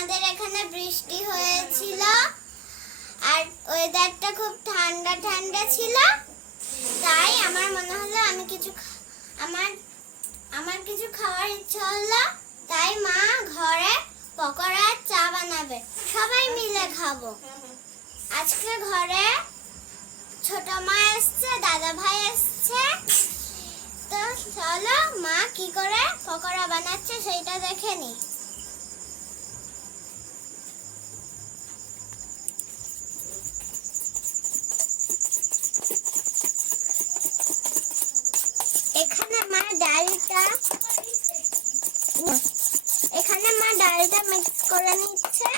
আমাদের এখানে বৃষ্টি হয়েছিল আর ওয়েদারটা খুব ঠান্ডা ঠান্ডা ছিল, তাই আমার মনে হলো আমার কিছু খাওয়ার ইচ্ছা হলো, তাই মা ঘরে পকোড়া আর চা বানাবে, সবাই মিলে খাবো। আজকে ঘরে ছোট মা এসছে, দাদা ভাই এসছে, তো চলো মা কি করে পকোড়া বানাচ্ছে সেইটা দেখে নি। এখানে মা ডালটা মিক্স করে নিচ্ছে,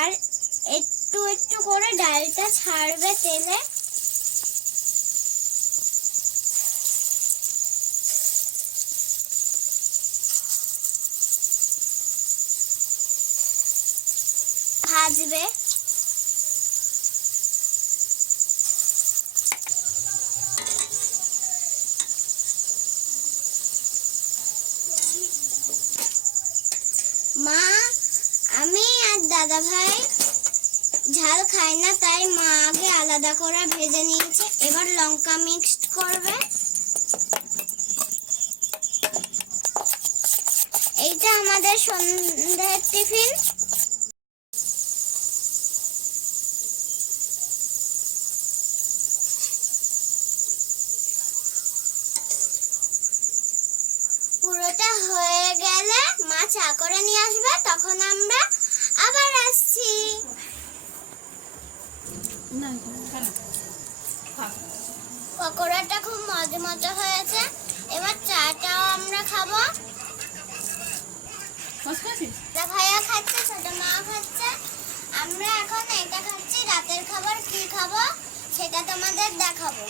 আর একটু একটু করে ডালটা ছাড়বে তেলে। ভাজবে। মা, আমি আর দাদা ভাই ঝাল খাই না, তাই মা আগে আলাদা করে ভেজে নিয়েছে। এবার লঙ্কা মিক্সড করবে। এইটা আমাদের সন্ধ্যার টিফিন। পুরোটা হয়ে গেলে মা চা করে নিয়ে আসবে, তখন আমরা আবার আসছি। পকোড়াটা খুব মজা হয়েছে। এবার চাটাও আমরা খাবো। ভাইয়া খাচ্ছে, ছোট মা খাচ্ছে, আমরা এখন এটা খাচ্ছি। রাতের খাবার কি খাবো সেটা তোমাদের দেখাবো।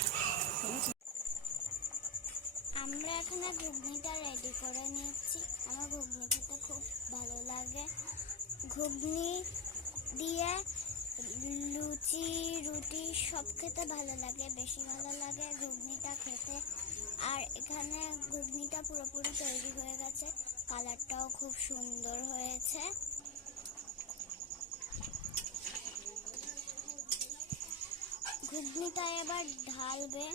আমরা এখানে ঘুগনিটা রেডি করে নিচ্ছি। আমার ঘুগনি খেতে খুব ভালো লাগে। ঘুগনি দিয়ে লুচি, রুটি সব খেতে ভালো লাগে, বেশি ভালো লাগে ঘুগনিটা খেতে। আর এখানে ঘুগনিটা পুরোপুরি তৈরি হয়ে গেছে, কালারটাও খুব সুন্দর হয়েছে। ঘুগনিটা এবার ঢালবে।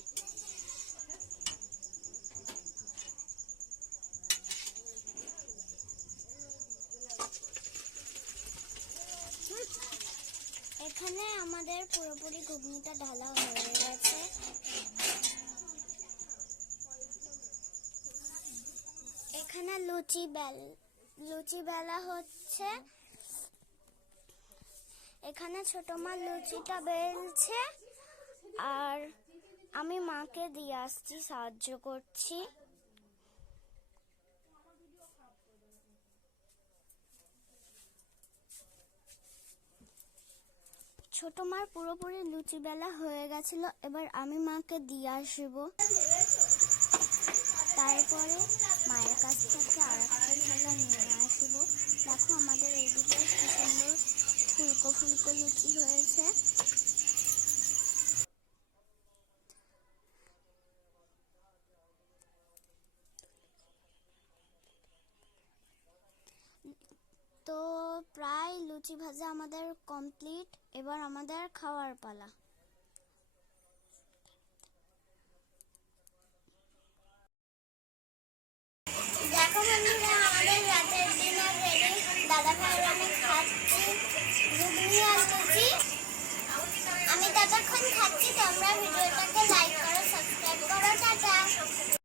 এখানে আমাদের পুরোপুরি ঘুগনিটা ঢালা হয়ে গেছে। এখানে লুচি বেলা হচ্ছে। এখানে ছোট মা লুচিটা বেলছে, আর আমি মাকে দিয়ে আসছি, সাহায্য করছি। ছোট মার পুরোপুরি লুচি বেলা হয়ে গেছিল, এবার আমি মাকে দিয়ে আসবো। তারপরে মায়ের কাছ থেকে আর একটা থালা নিয়ে আসবো। দেখো আমাদের এইদিকে কি সুন্দর ফুলকো ফুলকো লুচি হয়েছে। তো প্রায় লুচি ভাজা আমাদের কমপ্লিট, এবার আমাদের খাওয়ার পালা। দেখো বন্ধুরা, আমাদের রাতের ডিনার রেডি। দাদা ভাইয়ের আমি খাচ্ছি ঘুগনি আর লুচি।